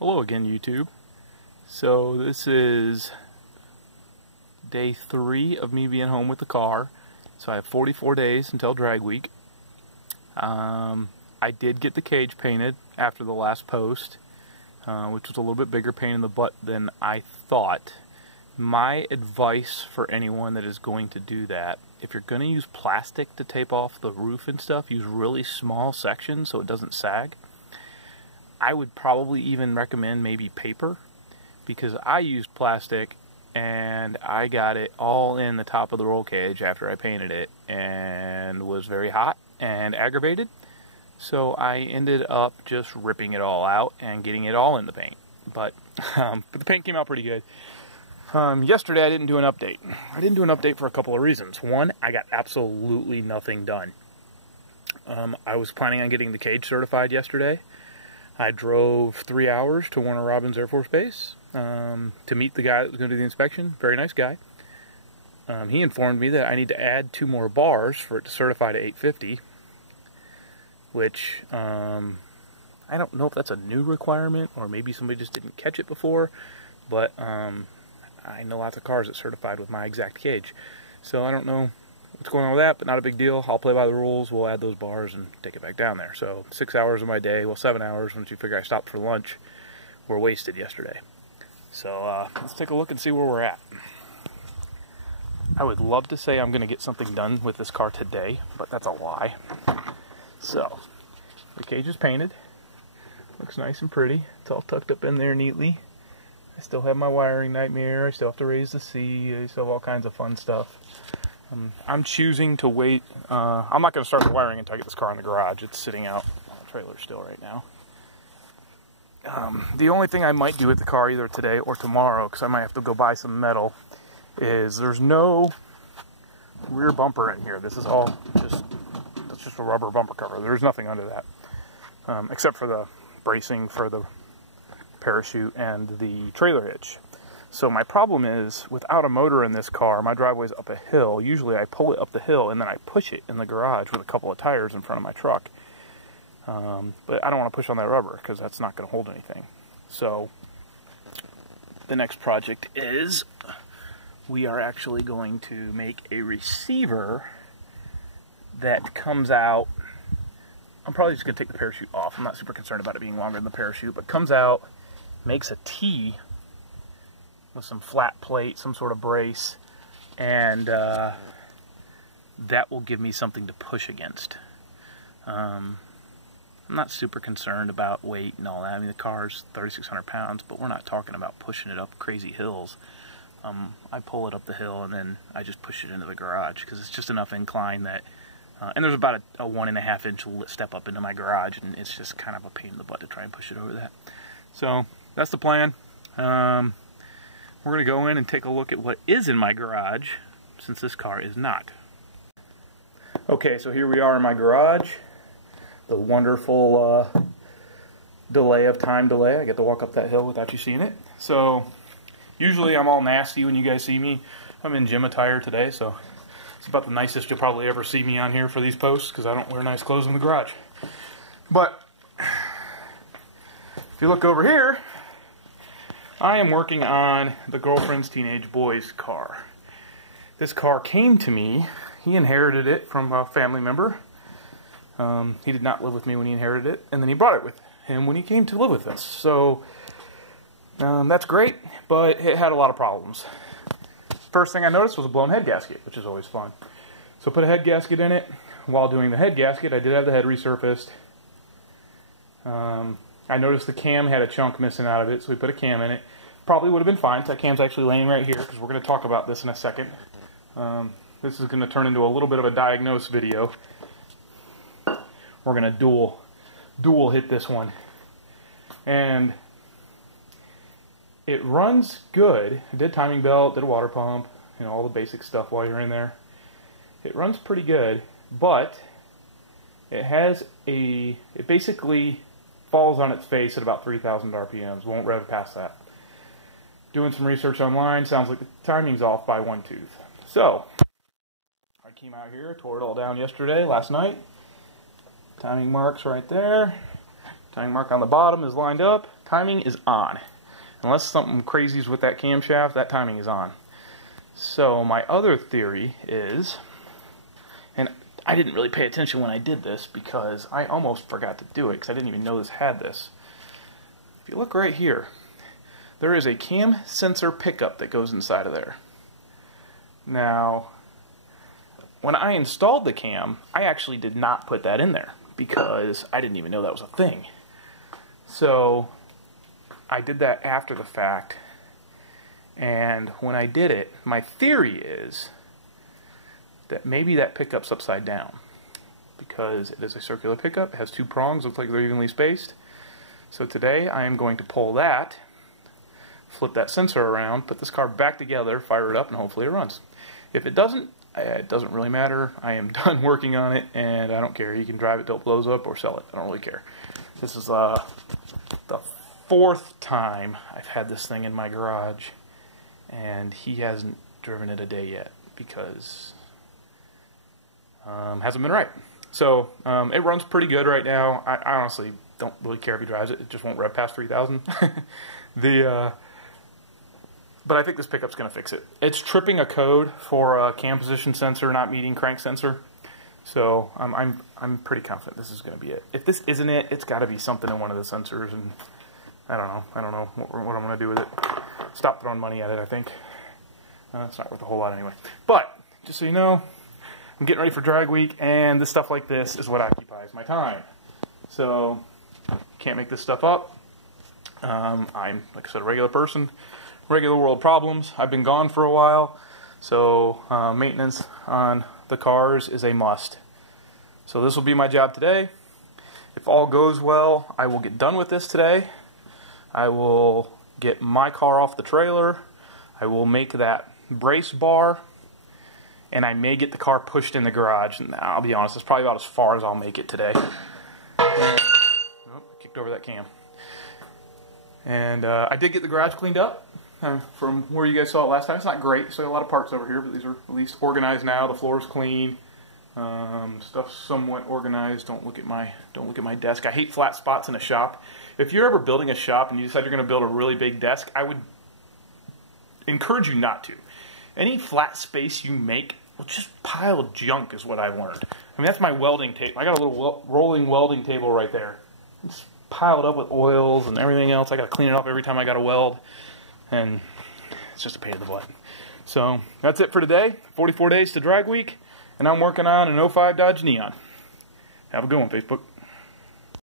Hello again, YouTube. So this is day 3 of me being home with the car. So I have 44 days until drag week. I did get the cage painted after the last post, which was a little bit bigger pain in the butt than I thought. My advice for anyone that is going to do that, if you're going to use plastic to tape off the roof and stuff, use really small sections so it doesn't sag. I would probably even recommend maybe paper, because I used plastic and I got it all in the top of the roll cage after I painted it and was very hot and aggravated. So I ended up just ripping it all out and getting it all in the paint. But the paint came out pretty good. Yesterday I didn't do an update. I didn't do an update for a couple of reasons. One, I got absolutely nothing done. I was planning on getting the cage certified yesterday. I drove 3 hours to Warner Robins Air Force Base to meet the guy that was going to do the inspection. Very nice guy. He informed me that I need to add 2 more bars for it to certify to 850, which I don't know if that's a new requirement or maybe somebody just didn't catch it before, but I know lots of cars that certified with my exact cage. So I don't know what's going on with that, but not a big deal. I'll play by the rules. We'll add those bars and take it back down there. So 6 hours of my day, well 7 hours once you figure I stopped for lunch, were wasted yesterday. So let's take a look and see where we're at. I would love to say I'm going to get something done with this car today, but that's a lie. So the cage is painted. Looks nice and pretty. It's all tucked up in there neatly. I still have my wiring nightmare. I still have to raise the C. I still have all kinds of fun stuff. I'm choosing to wait. I'm not going to start the wiring until I get this car in the garage. It's sitting out on the trailer still right now. The only thing I might do with the car either today or tomorrow, because I might have to go buy some metal, is there's no rear bumper in here. This is all just a rubber bumper cover. There's nothing under that, except for the bracing for the parachute and the trailer hitch. So my problem is, without a motor in this car, my driveway's up a hill. Usually I pull it up the hill and then I push it in the garage with a couple of tires in front of my truck. But I don't want to push on that rubber because that's not going to hold anything. So the next project is we are actually going to make a receiver that comes out. I'm probably just going to take the parachute off. I'm not super concerned about it being longer than the parachute, but comes out, makes a T with some flat plate, some sort of brace, and that will give me something to push against. I'm not super concerned about weight and all that. I mean, the car's 3,600 pounds, but we're not talking about pushing it up crazy hills. I pull it up the hill and then I just push it into the garage because it's just enough incline that, and there's about a 1.5 inch step up into my garage, and it's just kind of a pain in the butt to try and push it over that. So that's the plan. We're going to go in and take a look at what is in my garage, since this car is not. Okay, so here we are in my garage. The wonderful time delay. I get to walk up that hill without you seeing it. So, usually I'm all nasty when you guys see me. I'm in gym attire today, so it's about the nicest you'll probably ever see me on here for these posts, because I don't wear nice clothes in the garage. But, if you look over here, I am working on the girlfriend's teenage boy's car. This car came to me. He inherited it from a family member. He did not live with me when he inherited it, and then he brought it with him when he came to live with us. So that's great, but it had a lot of problems. First thing I noticed was a blown head gasket, which is always fun. So put a head gasket in it. While doing the head gasket, I did have the head resurfaced. I noticed the cam had a chunk missing out of it, so we put a cam in it. Probably would have been fine. That cam's actually laying right here, because we're going to talk about this in a second. This is going to turn into a little bit of a diagnose video. We're going to dual hit this one. And it runs good. I did timing belt, did a water pump, you know, all the basic stuff while you're in there. It runs pretty good, but it basically falls on its face at about 3,000 RPMs. Won't rev past that. Doing some research online, sounds like the timing's off by 1 tooth. So, I came out here, tore it all down last night. Timing marks right there. Timing mark on the bottom is lined up. Timing is on. Unless something crazy is with that camshaft, that timing is on. So my other theory is, and I didn't really pay attention when I did this because I almost forgot to do it because I didn't even know this had this. If you look right here, there is a cam sensor pickup that goes inside of there. Now, when I installed the cam, I actually did not put that in there because I didn't even know that was a thing. So I did that after the fact, and when I did it, my theory is that maybe that pickup's upside down because it is a circular pickup, it has 2 prongs, looks like they're evenly spaced. So today I am going to pull that, flip that sensor around, put this car back together, fire it up, and hopefully it runs. If it doesn't really matter. I am done working on it, and I don't care. You can drive it till it blows up or sell it. I don't really care. This is the 4th time I've had this thing in my garage, and he hasn't driven it a day yet because hasn't been right. So it runs pretty good right now. I honestly don't really care if he drives it. It just won't rev past 3,000. But I think this pickup's going to fix it. It's tripping a code for a cam position sensor not meeting crank sensor. So I'm pretty confident this is going to be it. If this isn't it, it's got to be something in one of the sensors, and I don't know what I'm going to do with it. Stop throwing money at it, I think. It's not worth a whole lot anyway. But just so you know, I'm getting ready for drag week, and this stuff like this is what occupies my time. So can't make this stuff up. I'm, like I said, a regular person. Regular world problems. I've been gone for a while, so maintenance on the cars is a must. So this will be my job today. If all goes well, I will get done with this today. I will get my car off the trailer. I will make that brace bar, and I may get the car pushed in the garage. And I'll be honest, it's probably about as far as I'll make it today. Oh, kicked over that cam. And I did get the garage cleaned up. From where you guys saw it last time. It's not great, so a lot of parts over here, but these are at least organized now. The floor's clean. Stuff's somewhat organized. Don't look at my desk. I hate flat spots in a shop. If you're ever building a shop and you decide you're going to build a really big desk, I would encourage you not to. Any flat space you make will just pile junk, is what I've learned. I mean, that's my welding table. I got a little rolling welding table right there. It's piled up with oils and everything else. I got to clean it up every time I got to weld. And it's just a pain in the butt. So that's it for today. 44 days to drag week, and I'm working on an 05 Dodge Neon. Have a good one, Facebook.